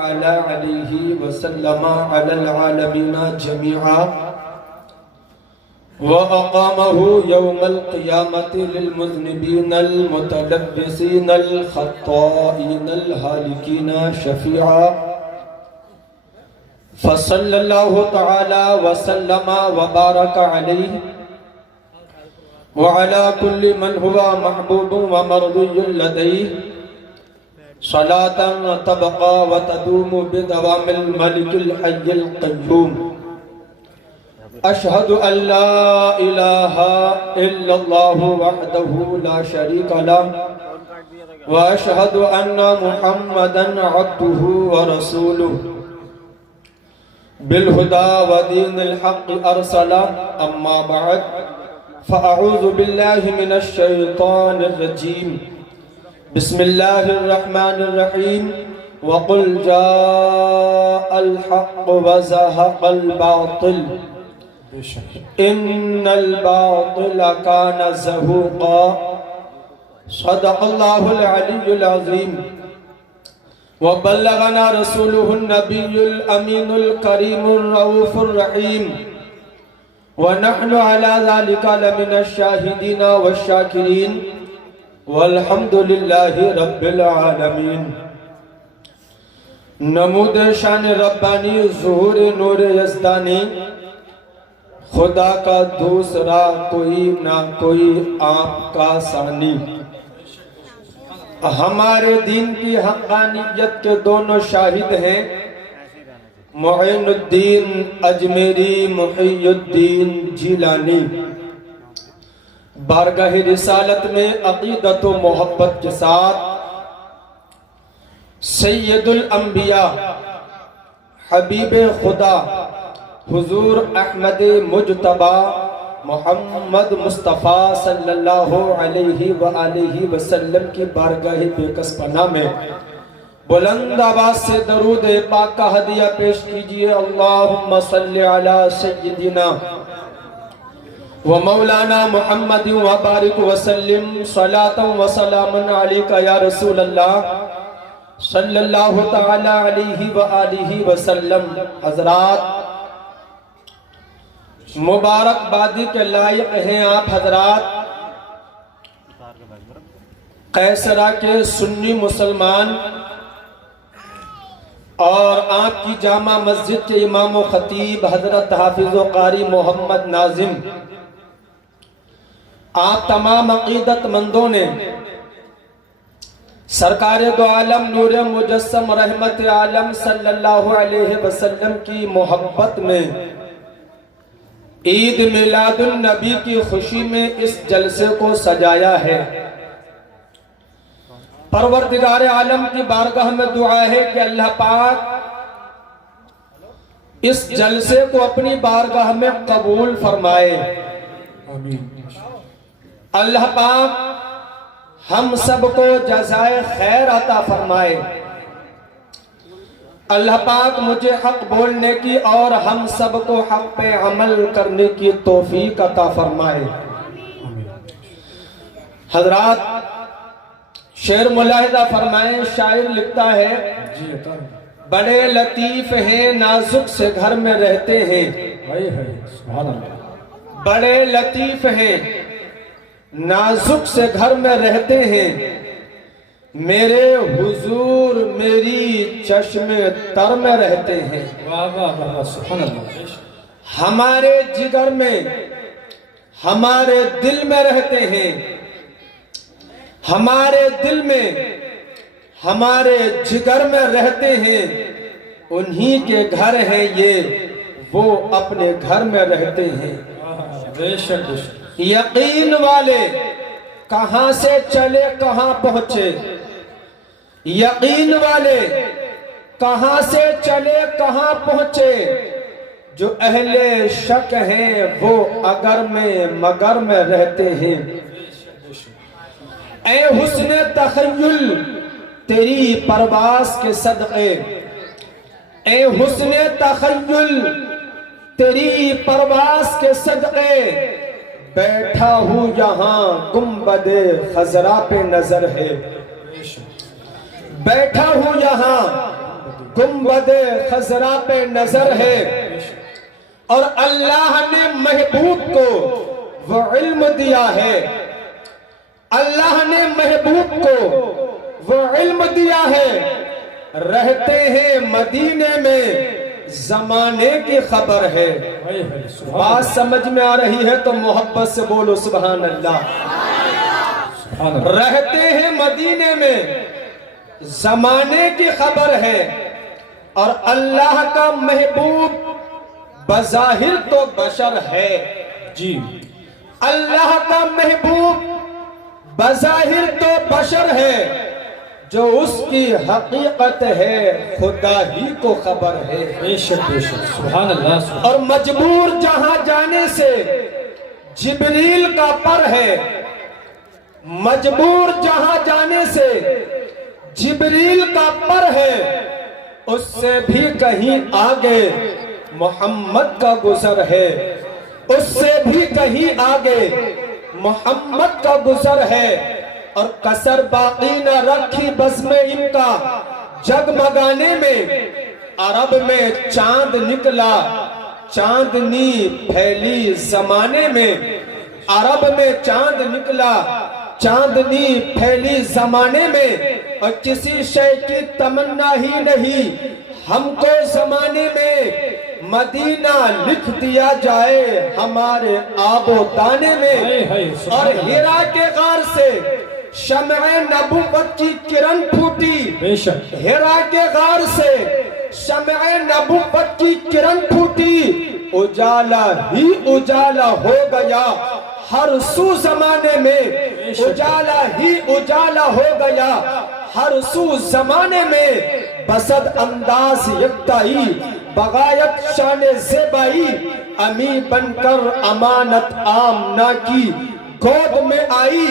عليه وسلم على العالمين جميعا وأقامه يوم القيامة للمذنبين المتلبسين الخطائين الهالكين شفيعا فصلى الله تعالى وسلم وبارك عليه وعلى كل من هو محبوب ومرضي لديه صلاة تبقى وتدوم بدوام الملك الحي القيوم أشهد أن لا إله إلا الله وحده لا شريك له وأشهد أن محمدًا عبده ورسوله بالهدى ودين الحق أرسله أما بعد فأعوذ بالله من الشيطان الرجيم بسم الله الرحمن الرحيم وقل جاء الحق وزهق الباطل إن الباطل كان زهوقا صدق الله العلي العظيم وبلغنا رسوله النبي الأمين الكريم الرؤوف الرحيم ونحن على ذلك لمن الشاهدين والشاكرين والحمد لله رب العالمین۔ نمود شان ربانی ظہور نور یزدانی، خدا کا دوسرا کوئی نہ کوئی آپ کا ثانی۔ ہمارے دین کی حقانیت کے دونوں شاہد ہیں، معین الدین اجمیری، محی الدین جیلانی۔ بارگاہ رسالت میں عقیدت و محبت کے ساتھ سید الانبیاء حبیب خدا حضور احمد مجتبی محمد مصطفیٰ صلی اللہ علیہ وآلہ وسلم کی بارگاہ بےکس پناہ میں بلند آواز سے درود پاک کا ہدیہ پیش کیجئے۔ اللہم صلی علی سیدنا ومولانا محمد وبارک وسلم صلاة وسلام علیکہ یا رسول اللہ صلی اللہ تعالی علیہ وآلہ وسلم۔ حضرات، مبارکبادی کے لائق ہیں آپ حضرات، قیصرہ کے سنی مسلمان اور آپ کی جامع مسجد کے امام و خطیب حضرت حافظ و قاری محمد ناظم، آپ تمام عقیدت مندوں نے سرکار دو عالم نور مجسم رحمت عالم صلی اللہ علیہ وسلم کی محبت میں عید میلاد النبی کی خوشی میں اس جلسے کو سجایا ہے۔ پروردگار عالم کی بارگاہ میں دعا ہے کہ اللہ پاک اس جلسے کو اپنی بارگاہ میں قبول فرمائے۔ اللہ پاک ہم سب کو جزائے خیر عطا فرمائے۔ اللہ پاک مجھے حق بولنے کی اور ہم سب کو حق پہ عمل کرنے کی توفیق عطا فرمائے۔ حضرات، شعر ملاحظہ فرمائیں، شاعر لکھتا ہے، بڑے لطیف ہیں نازک سے گھر میں رہتے ہیں، بڑے لطیف ہیں نازک سے گھر میں رہتے ہیں، میرے حضور میری چشم تر میں رہتے ہیں۔ ہمارے جگر میں، ہمارے دل میں رہتے ہیں، ہمارے دل میں، ہمارے جگر میں رہتے ہیں، انہی کے گھر ہیں یہ، وہ اپنے گھر میں رہتے ہیں۔ یقین والے کہاں سے چلے کہاں پہنچے، یقین والے کہاں سے چلے کہاں پہنچے، جو اہل شک ہیں وہ اگر میں مگر میں رہتے ہیں۔ اے حسن تخیل تیری پرواز کے صدقے، اے حسن تخیل تیری پرواز کے صدقے، بیٹھا ہوں یہاں گنبد خضرا پہ نظر ہے، بیٹھا ہوں یہاں گنبد خضرا پہ نظر ہے، اور اللہ نے محبوب کو وہ علم دیا ہے، اللہ نے محبوب کو وہ علم دیا ہے، رہتے ہیں مدینے میں زمانے کی خبر ہے۔ بات سمجھ میں آ رہی ہے تو محبت سے بولو سبحان اللہ۔ رہتے ہیں مدینے میں زمانے کی خبر ہے، اور اللہ کا محبوب بظاہر تو بشر ہے جی، اللہ کا محبوب بظاہر تو بشر ہے، جو اس کی حقیقت ہے خدا ہی کو خبر ہے۔ بے شک بے شک، سبحان اللہ۔ اور مجبور جہاں جانے سے جبریل کا پر ہے، مجبور جہاں جانے سے جبریل کا پر ہے، اس سے بھی کہیں آگے محمد کا گزر ہے، اس سے بھی کہیں آگے محمد کا گزر ہے۔ اور کسر باقی نہ رکھی بزم ان کا جگمگانے میں، عرب میں چاند نکلا چاندنی پھیلی زمانے میں، عرب میں چاند نکلا چاندنی پھیلی زمانے میں، اور کسی شے کی تمنا ہی نہیں ہم کو زمانے میں، مدینہ لکھ دیا جائے ہمارے آب و دانے میں۔ اور ہیرا کے غار سے شمع نبوت کی کرن پھوٹی، ہیرا کے غار سے شمع نبوت کی کرن پھوٹی، اجالا ہی اجالا ہو گیا ہر سو زمانے میں، اجالا ہی اجالا ہو گیا ہر سو زمانے میں۔ بسد انداز یکتائی بغایت شان زیبائی، امی بن کر امانت آمنہ کی گود میں آئی،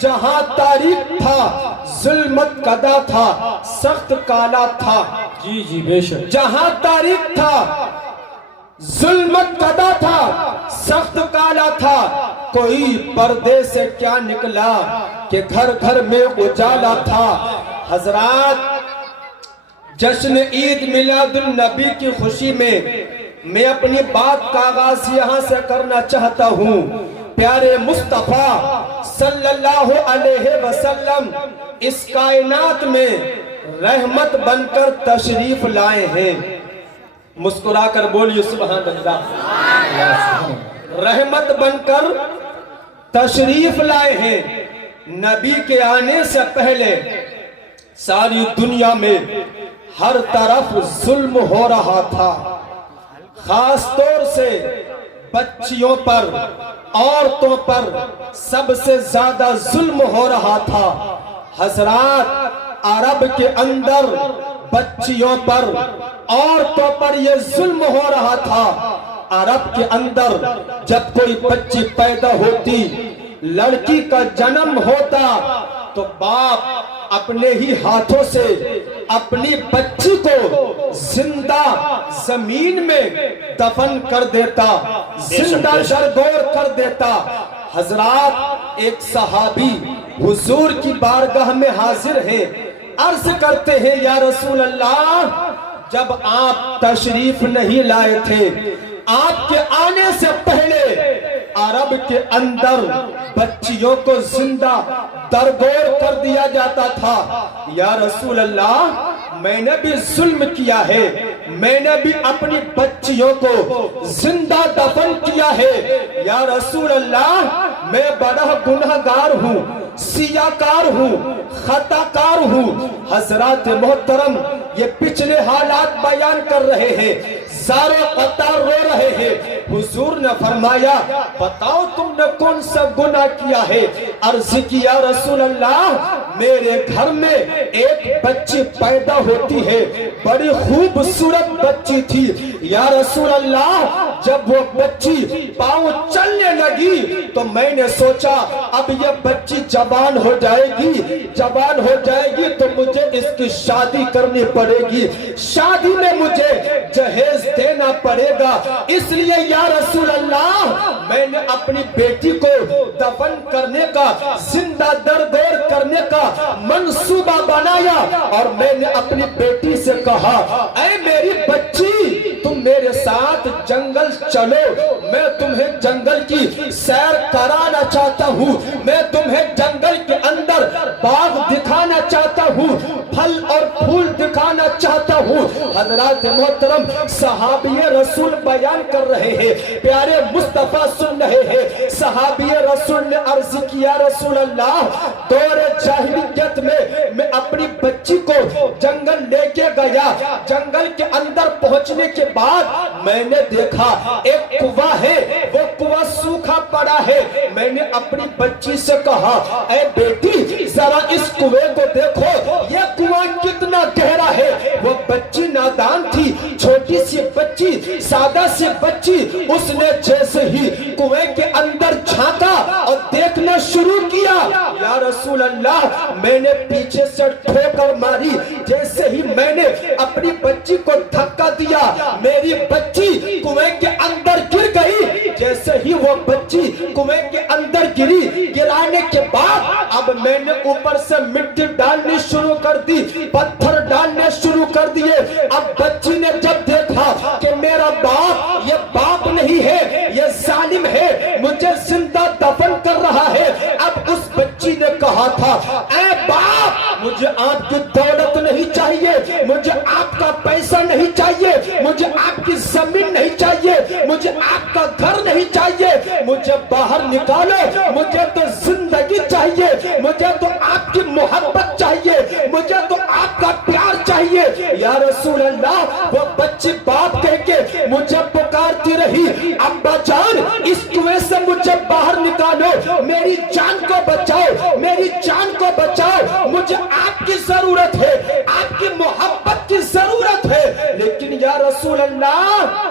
جہاں تاریخ تھا ظلمت قدا تھا سخت کالا تھا جی جی بے شک، جہاں تاریخ تھا ظلمت قدا تھا سخت کالا تھا، کوئی پردے سے کیا نکلا کہ گھر گھر میں اجالا تھا۔ حضرات، جشن عید میلاد النبی کی خوشی میں اپنی بات کا آغاز یہاں سے کرنا چاہتا ہوں۔ پیارے مصطفیٰ صلی اللہ علیہ وسلم اس کائنات میں رحمت بن کر تشریف لائے ہیں۔ مسکرا کر بولیے سبحان اللہ۔ رحمت بن کر تشریف لائے ہیں۔ نبی کے آنے سے پہلے ساری دنیا میں ہر طرف ظلم ہو رہا تھا، خاص طور سے بچیوں پر، عورتوں پر سب سے زیادہ ظلم ہو رہا تھا۔ حضرات، عرب کے اندر بچیوں پر، عورتوں پر یہ ظلم ہو رہا تھا۔ عرب کے اندر جب کوئی بچی پیدا ہوتی، لڑکی کا جنم ہوتا، تو باپ اپنے ہی ہاتھوں سے اپنی بچی کو زندہ زمین میں دفن کر دیتا، زندہ شرگور کر دیتا۔ حضرات، ایک صحابی حضور کی بارگاہ میں حاضر ہیں، عرض کرتے ہیں یا رسول اللہ، جب آپ تشریف نہیں لائے تھے، آپ کے آنے سے پہلے عرب کے اندر بچیوں کو زندہ درگور کر دیا جاتا تھا۔ یا رسول اللہ، میں نے بھی ظلم کیا ہے، میں نے بھی اپنی بچیوں کو زندہ دفن کیا ہے۔ یا رسول اللہ، میں بڑا گنہگار ہوں، سیاکار ہوں، خطا کار ہوں۔ حضرات محترم، یہ پچھلے حالات بیان کر رہے ہیں، زار قطار رو رہے ہیں۔ حضور نے فرمایا، بتاؤ تم نے کون سا گناہ کیا ہے؟ عرض کیا رسول اللہ، میرے گھر میں ایک بچی پیدا ہوتی ہے، بڑی خوبصورت بچی تھی۔ یا رسول اللہ، جب وہ بچی پاؤں چلنے لگی تو میں نے سوچا اب یہ بچی جوان ہو جائے گی تو مجھے اس کی شادی کرنی پڑے گی، شادی میں مجھے جہیز دینا پڑے گا، اس لیے یا رسول اللہ میں نے اپنی بیٹی کو دفن کرنے کا، زندہ دردور کرنے کا منصوبہ بنایا، اور میں نے اپنی بیٹی سے کہا اے میری بچی تم میرے ساتھ جنگل چلو، میں تمہیں جنگل کی سیر کرانا چاہتا ہوں، میں تمہیں جنگل کے اندر باغ دکھانا چاہتا ہوں، پھل اور پھول دکھانا چاہتا ہوں۔ حضرات محترم صحابی رسول بیان کر رہے ہیں، پیارے مصطفیٰ سن رہے ہیں، صحابی رسول نے عرض کیا رسول اللہ دور جاہلیت میں اپنی بچی کو جنگل لے کے گیا، جنگل کے اندر پہنچنے کے بعد میں نے دیکھا ایک کنواں ہے، وہ کنواں سوکھا پڑا ہے، میں نے اپنی بچی سے کہا اے بیٹی ذرا اس کنویں کو دیکھو یہ کنواں کتنا گہرا ہے۔ وہ بچی نادان تھی، چھوٹی سی بچی، سادہ سی بچی، اس نے جیسے ہی کنویں کے اندر جھانکا اور دیکھنا شروع کیا، یا رسول اللہ میں نے پیچھے سے ٹھوکر ماری، جیسے ہی میں نے اپنی بچی کو دھکا دیا میری بچی کنویں کے اندر گر گئی، جیسے ہی وہ بچی کنویں کے اندر گری، گرانے کے بعد اب میں نے اوپر سے مٹی ڈالنی شروع کر دی، پتھر ڈالنے شروع کر دیے۔ اب بچی نے جب دیکھا کہ میرا باپ یہ باپ نہیں ہے، یہ ظالم ہے، مجھے زندہ دفن کر رہا ہے، اب اس بچی نے کہا تھا اے باپ مجھے آپ کی دولت نہیں چاہیے، مجھے آپ کا پیسہ نہیں چاہیے، مجھے آپ کی زمین نہیں چاہیے، مجھے آپ کا گھر نہیں چاہیے، مجھے باہر نکالو، مجھے تو زندگی چاہیے، مجھے تو آپ کی محبت چاہیے، مجھے تو آپ کا پیار چاہیے۔ یا رسول اللہ وہ بچی باپ کہہ کے مجھے پکارتی رہی ابا جان اس کنویں سے مجھے باہر نکالو، میری جان کو بچاؤ، میری جان کو بچاؤ، مجھے آپ کی ضرورت ہے، آپ کی محبت کی ضرورت ہے۔ لیکن یا رسول اللہ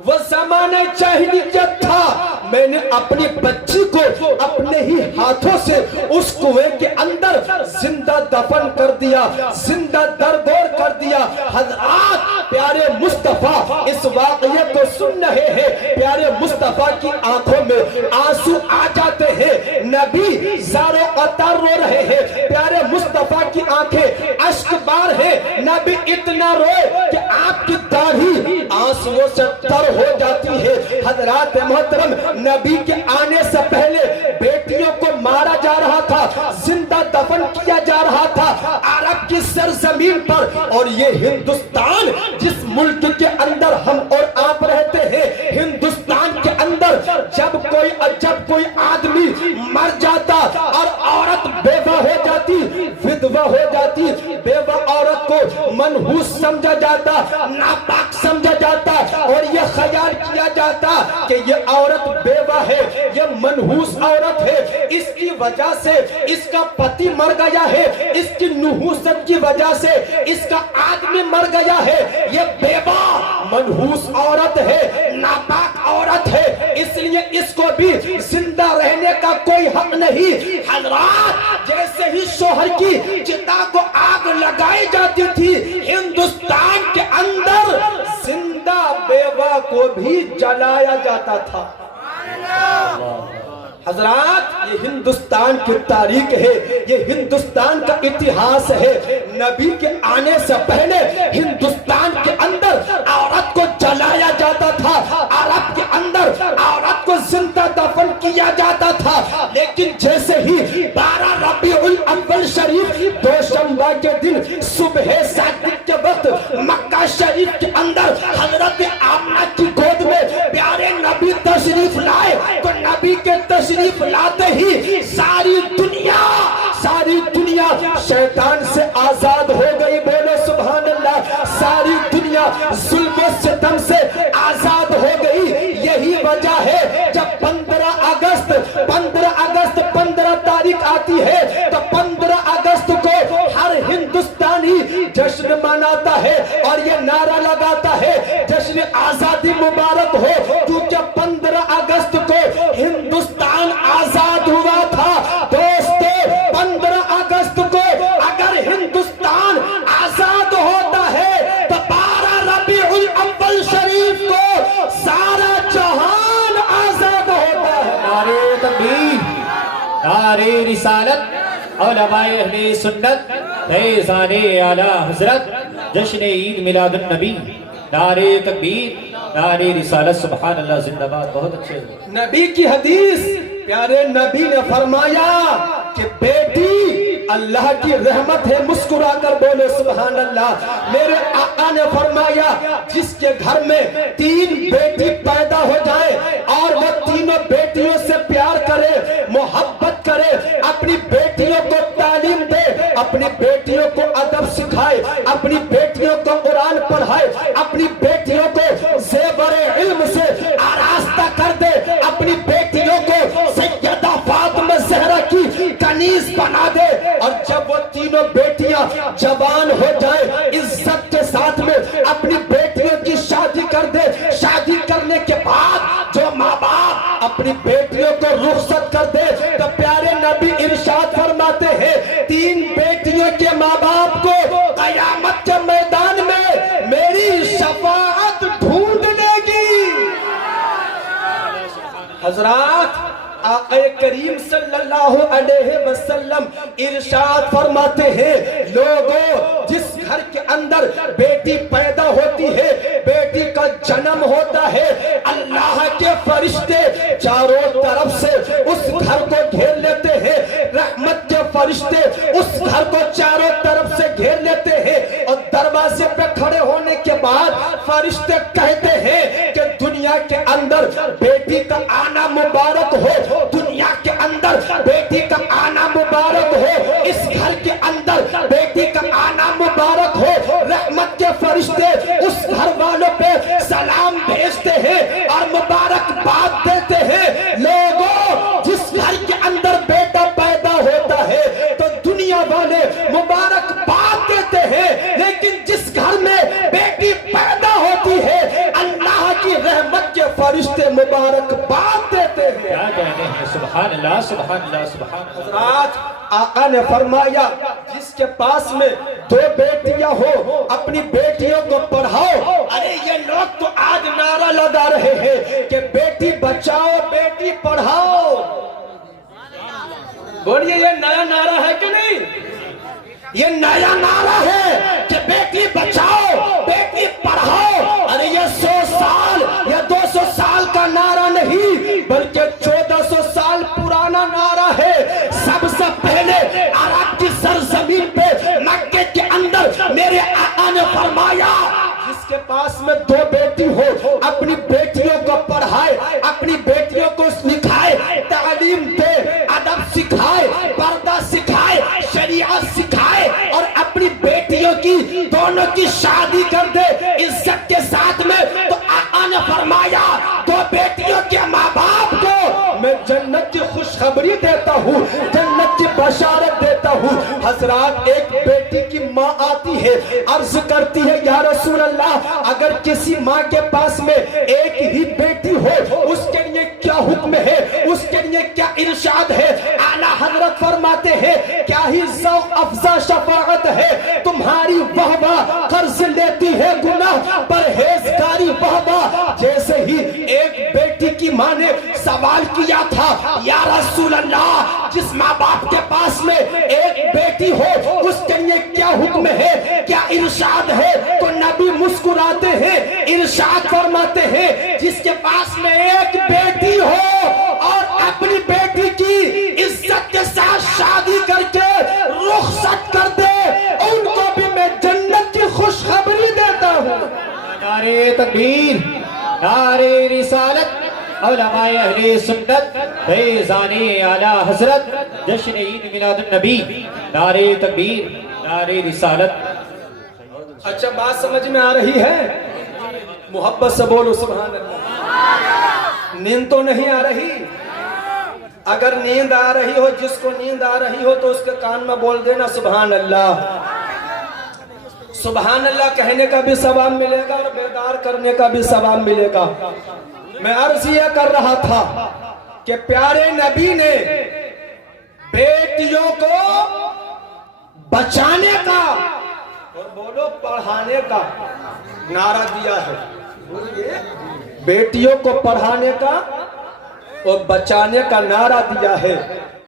وہ زمانہ جاہلیت تھا، میں نے اپنی بچی کو اپنے ہی ہاتھوں سے اس کنویں کے اندر زندہ دفن کر دیا، زندہ دردور کر دیا۔ حضرات پیارے مصطفیٰ اس واقعے کو سن رہے ہیں، پیارے مصطفیٰ کی آنکھوں میں آنسو آ جاتے ہیں، نبی زارو قطار رو رہے ہیں، پیارے مصطفیٰ کی آنکھیں اشک بار ہیں، نبی اتنا روئے کہ آپ کی داڑھی آنسوؤں سے تر ہو جاتی ہے۔ حضرات محترم نبی کے آنے سے پہلے بیٹیوں کو مارا جا رہا تھا، زندہ دفن کیا جا رہا تھا عرب کی سرزمین پر، اور یہ ہندوستان جس ملک کے اندر ہم اور آپ رہتے ہیں، ہندوستان کے اندر جب کوئی آدمی مر جاتا اور عورت بیوہ ہو جاتی، ودوہ ہو جاتی، بیوہ عورت کو منحوس سمجھا جاتا، ناپاک سمجھا جاتا، اور یہ خیال کیا جاتا کہ یہ عورت بیوہ ہے، یہ منحوس عورت ہے، اس کی وجہ سے اس کا پتی مر گیا ہے، اس کی نحوست کی وجہ سے اس کا آدمی مر گیا ہے، یہ بیوہ منحوس عورت ہے، ناپاک عورت ہے، اس لیے اس کو بھی زندہ رہنے کا کوئی حق نہیں۔ حضرات جیسے ہی شوہر کی چتا کو آگ لگائی جاتی تھی، ہندوستان کے اندر زندہ بیوہ کو بھی جلایا جاتا تھا۔ حضرات یہ ہندوستان کی تاریخ ہے، یہ ہندوستان کا اتہاس ہے۔ نبی کے آنے سے پہلے ہندوستان کے اندر عورت کو جلایا جاتا تھا، عرب کے اندر عورت کو زندہ دفن کیا جاتا تھا، لیکن جیسے ہی 12 ربیع الاول شریف دوشنبہ کے دن صبح صادق کے وقت مکہ شریف کے اندر حضرت آمنہ کی گود میں پیارے نبی تشریف لائے، تو نبی کے تشریف لاتے ہی ساری دنیا شیطان سے آزاد ہو گئی، بولو سبحان اللہ، ساری دنیا ظلم و ستم سے آزاد ہو گئی۔ یہی وجہ ہے جب 15 اگست 15 تاریخ آتی ہے تو 15 اگست کو ہر ہندوستانی جشن مناتا مناتا ہے اور یہ نعرہ لگاتا ہے جشن آزادی مبارک ہو، کیونکہ 15 اگست کو ہندوستان آزاد ہوا تھا۔ دوستو 15 اگست کو اگر ہندوستان آزاد ہوتا ہے تو 12 ربیع الاول شریف کو سارا جہان آزاد ہوتا ہے۔ نعرہ تکبیر، نعرہ رسالت، علماء اہل سنت، فیضان اعلیٰ حضرت، جشن عید میلاد النبی، نعرہ تکبیر، نعرہ رسالت، سبحان اللہ، زندہ باد۔ بہت اچھے نبی کی حدیث، پیارے نبی نے فرمایا کہ بیٹی اللہ کی رحمت ہے، مسکرا کر بولے سبحان اللہ۔ میرے آقا نے فرمایا جس کے گھر میں 3 بیٹی پیدا ہو جائے اور وہ تینوں بیٹیوں سے پیار کرے، محبت کرے، اپنی بیٹیوں کو تعلیم دے، اپنی بیٹیوں کو ادب سکھائے، اپنی بیٹیوں کو قرآن پڑھائے، اپنی بیٹیوں کو زیور علم سے آراستہ کر دے، اپنی بیٹیوں کو سیدہ فاطمہ زہرا کی کنیز بنا دے، اور جب وہ تینوں بیٹیاں جوان ہو جائیں عزت کے ساتھ میں اپنی بیٹیوں کی شادی کر دے، شادی کرنے کے بعد جو ماں باپ اپنی بیٹیوں کو رخصت کر دے تو پیارے نبی ارشاد فرماتے ہیں 3 بیٹیوں کے ماں باپ کو قیامت کے میدان میں میری شفاعت ڈھونڈنے کی۔ حضرات آقا کریم صلی اللہ علیہ وسلم ارشاد فرماتے ہیں لوگوں جس گھر کے اندر بیٹی پیدا ہوتی ہے، بیٹی کا جنم ہوتا ہے، اللہ کے فرشتے چاروں طرف سے اس گھر کو گھیر لیتے ہیں، رحمت کے فرشتے اس گھر کو چاروں طرف سے گھیر لیتے ہیں، اور دروازے پہ کھڑے ہونے کے بعد فرشتے کہتے ہیں کہ دنیا کے اندر بیٹی کا آنا مبارک ہو، دنیا کے اندر بیٹی کا آنا مبارک ہو، اس گھر کے اندر بیٹی کا آنا مبارک ہو۔ رحمت کے فرشتے اس گھر والوں پہ سلام بھیجتے ہیں اور مبارکباد دیتے ہیں۔ لوگوں جس گھر کے اندر بیٹا پیدا ہوتا ہے تو دنیا والے مبارکباد دیتے ہیں، لیکن جس گھر میں بیٹی پیدا ہوتی ہے اللہ کی رحمت کے فرشتے مبارکباد دیتے ہیں۔ کیا کہنے ہیں، سبحان اللہ، سبحان اللہ، سبحان اللہ۔ حضرات آقا نے فرمایا جس کے پاس میں 2 بیٹیاں ہو اپنی بیٹیوں کو پڑھاؤ۔ ارے یہ لوگ تو آج نعرہ لگا رہے ہیں کہ بیٹی بچاؤ بیٹی پڑھاؤ، بولیے یہ نیا نعرہ ہے کہ نہیں؟ یہ نیا نعرہ ہے کہ بیٹی بچاؤ بیٹی پڑھاؤ۔ ارے یہ 100 سال یا 200 سال کا نعرہ نہیں بلکہ 1400 سال پرانا نعرہ ہے۔ سب سے پہلے عرب کی سرزمین پہ مکے کے اندر میرے آقا نے فرمایا جس کے پاس میں 2 بیٹی ہو اپنی بیٹیوں کو پڑھائے، اپنی بیٹیوں کو سکھائے، تعلیم دے، ادب سکھائے، پردہ سکھائے، شریعت سکھائے، اور اپنی بیٹیوں کی دونوں کی شادی کر دے عزت کے ساتھ میں، تو آقا نے فرمایا 2 بیٹیوں کے ماں باپ کو میں جنت کی خوشخبری دیتا ہوں، جنت کی بشارت دیتا ہوں۔ حضرات ایک بیٹی کی ماں آتی ہے، عرض کرتی ہے یا رسول اللہ اگر کسی ماں کے پاس میں ایک ہی بیٹی ہو اس کے لیے کیا حکم ہے، اس کے لیے کیا ارشاد ہے؟ اعلیٰ حضرت فرماتے ہیں کیا ہی ذوق افزا شفاعت ہے، تمہاری واہ قرض لیتی ہے گناہ پرہیزگاری واہ۔ جیسے ہی ایک بیٹی کی ماں نے سوال کیا تھا یا رسول اللہ جس ماں باپ کے پاس میں ایک بیٹی ہو اس کے لیے کیا حکم ہے، کیا ارشاد ہے؟ تو نبی مسکراتے ہیں، ارشاد فرماتے ہیں جس کے پاس میں ایک بیٹی ہو اور اپنی بیٹی کی عزت کے ساتھ شادی کر کے رخصت کر دے ان کو بھی میں جنت کی خوشخبری دیتا ہوں۔ نعرہ تکبیر، نعرہ رسالت، علماء اہل سنت، فیضان اعلیٰ حضرت، جشن عید میلاد النبی، نعرہ تکبیر، نعرہ رسالت۔ اچھا بات سمجھ میں آ رہی ہے؟ محبت سے بولو سبحان اللہ۔ نیند تو نہیں آ رہی؟ اگر نیند آ رہی ہو، جس کو نیند آ رہی ہو تو اس کے کان میں بول دینا سبحان اللہ۔ سبحان اللہ کہنے کا بھی ثواب ملے گا اور بیدار کرنے کا بھی ثواب ملے گا۔ میں عرض یہ کر رہا تھا کہ پیارے نبی نے بیٹیوں کو بچانے کا اور بولو پڑھانے کا نعرہ دیا ہے۔ بیٹیوں کو پڑھانے کا اور بچانے کا نعرہ دیا ہے۔